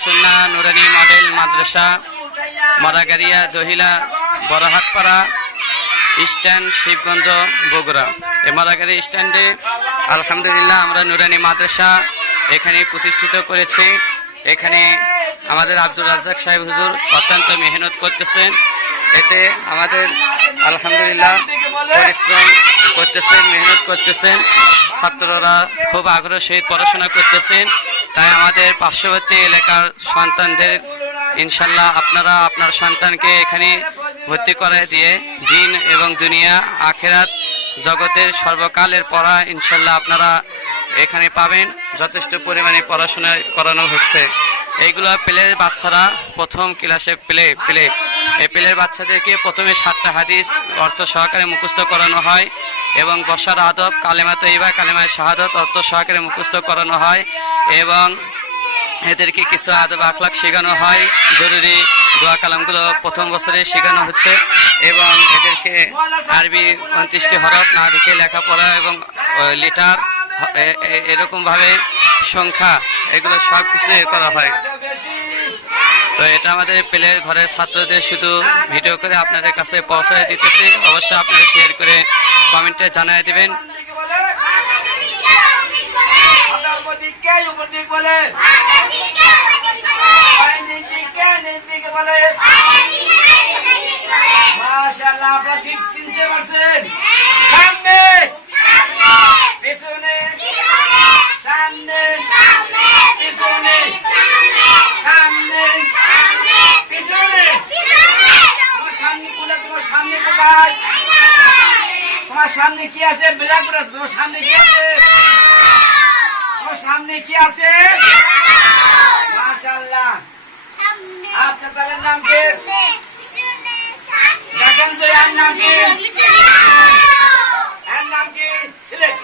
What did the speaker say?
Darussunnah Nurani model Madrasa Moragaria Dohila Borohatpara stand Shibganj, Bogura. এই মরাগারি স্ট্যান্ডে আলহামদুলিল্লাহ আমরা নুরানি মাদ্রাসা এখানে প্রতিষ্ঠিত করেছি। এখানে আমাদের আব্দুল রাজ্জাক সাহেব হুজুর অত্যন্ত মেহনত করতেছেন। এতে আমাদের আলহামদুলিল্লাহ পরিশ্রম করতেছেন, মেহনত করতেছেন। ছাত্ররা খুব আগ্রহ সহিত পড়াশোনা করতেছেন। তাই আমাদের পার্শ্ববর্তী এলাকার সন্তানদের, ইনশাল্লাহ আপনারা আপনার সন্তানকে এখানে ভর্তি করায় দিয়ে জিন এবং দুনিয়া, আখেরাত জগতের সর্বকালের পড়া ইনশাল্লাহ আপনারা এখানে পাবেন। যথেষ্ট পরিমাণে পড়াশোনা করানো হচ্ছে। এইগুলো প্লের বাচ্চারা প্রথম ক্লাসে প্লে প্লে এই প্লের বাচ্চাদেরকে প্রথমে সাতটা হাদিস অর্থ সহকারে মুখস্থ করানো হয় এবং বসার আদব, কালেমা তৈবা কালেমা শাহাদত অর্থ সহকারে মুখস্থ করানো হয় এবং এদেরকে কিছু আদব, আখলাখ শেখানো হয়। জরুরি দোয়া কালামগুলো প্রথম বছরে শেখানো হচ্ছে এবং এদেরকে আরবি উনত্রিশটি হরফ না দেখে লেখাপড়া এবং লিটার এরকমভাবে সংখ্যা, এগুলো সব কিছু করা হয়। তো এটা আমাদের প্লের ঘরের ছাত্রদের শুধু ভিডিও করে আপনাদের কাছে পৌঁছায় দিতেছি। অবশ্যই আপনারা শেয়ার করে কমেন্টে জানায় দিবেন। মাশাআল্লাহ, আপনারা চিনতে পারছেন? সামনে! তাকায় তোমার সামনে কি আছে? ব্ল্যাক তোমার সামনে কি আছে? তোমার সামনে কি আছে? মাশাল্লাহ আচ্ছা তাহলে নাম কি? দেখেন তো এর নাম কি? এর নাম কি? সিলেট।